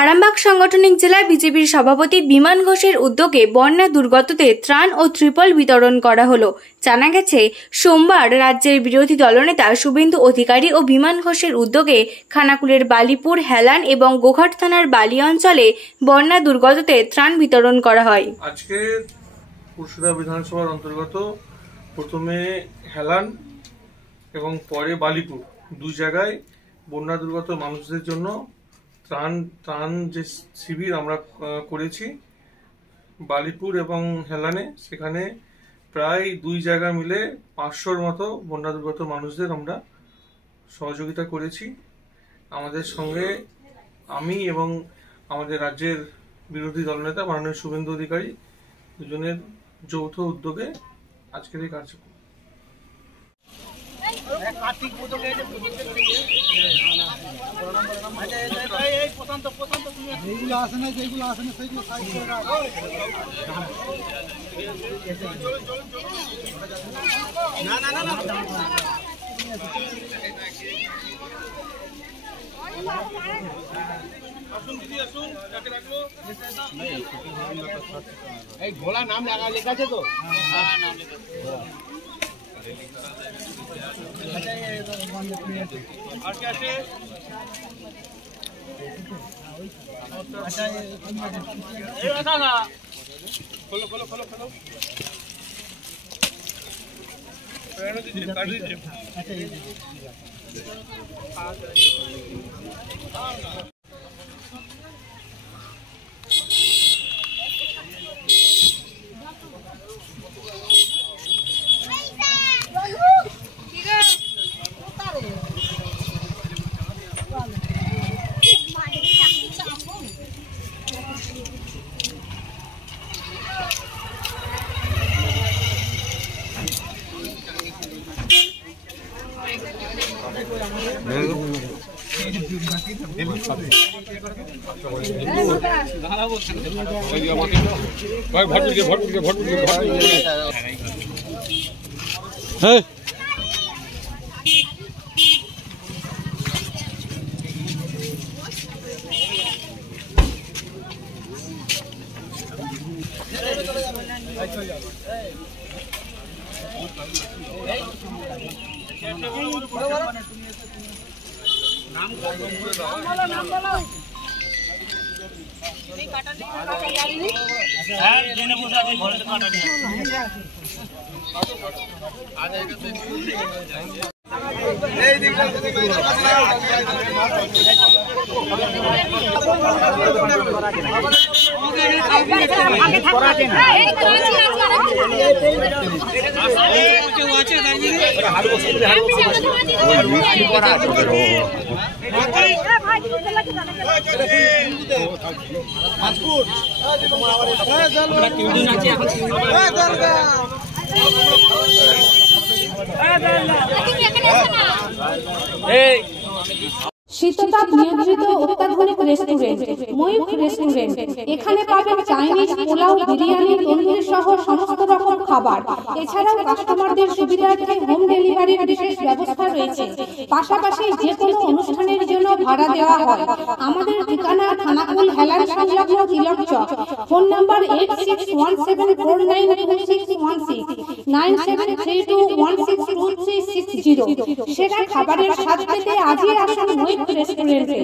আরামবাগ সাংগঠনিক জেলায় বিজেপির সভাপতি বিমান ঘোষের উদ্যোগে বন্যা দুর্গতদের ত্রাণ ও ত্রিপল বিতরণ করা হলো। জানা গেছে, সোমবার রাজ্যের বিরোধী দলনেতা শুভেন্দু অধিকারী ও বিমান ঘোষের উদ্যোগে খানাকুলের বালিপুর, হেলান এবং গোঘাট থানার বালি অঞ্চলে বন্যা দুর্গতদের ত্রাণ বিতরণ করা হয়। আজকে পুরসুরা বিধানসভার অন্তর্গত প্রথমে হেলান এবং পরে বালিপুর দুই জায়গায় বন্যা দুর্গত মানুষদের জন্য ত্রাণ যে শিবির আমরা করেছি বালিপুর এবং হেলানে, সেখানে প্রায় দুই জায়গা মিলে 500-র মতো বন্যা দুর্গত মানুষদের আমরা সহযোগিতা করেছি। আমাদের সঙ্গে আমি এবং আমাদের রাজ্যের বিরোধী দলনেতা মাননীয় শুভেন্দু অধিকারী দুজনের যৌথ উদ্যোগে আজকের এই কার্যক্রম। এই ঘোলা নাম লেখা আছে তো? হ্যাঁ, নাম লেখা আছে। শীততাপ নিয়ন্ত্রিত অত্যাধুনিক রেস্টুরেন্ট ময়ূখ রেস্টুরেন্ট। এখানে পাবেন চাইনিজ, পোলাও, বিরিয়ানি, তন্দুরি সহ সমস্ত রকম খাবার। এছাড়াও কাস্টমারদের সুবিধার্থে হোম ডেলিভারির বিশেষ ব্যবস্থা রয়েছে। পাশাপাশি যে কোনো অনুষ্ঠানের জন্য ভাড়া দেওয়া হয়। আমাদের ঠিকানা খানাকুল, হেলান সংলগ্ন তিলক চক। Phone number 8617492616 9732162360। সেরা খাবারের স্বাদ পেতে আজই আসুন ময়ূখ রেস্টুরেন্টে।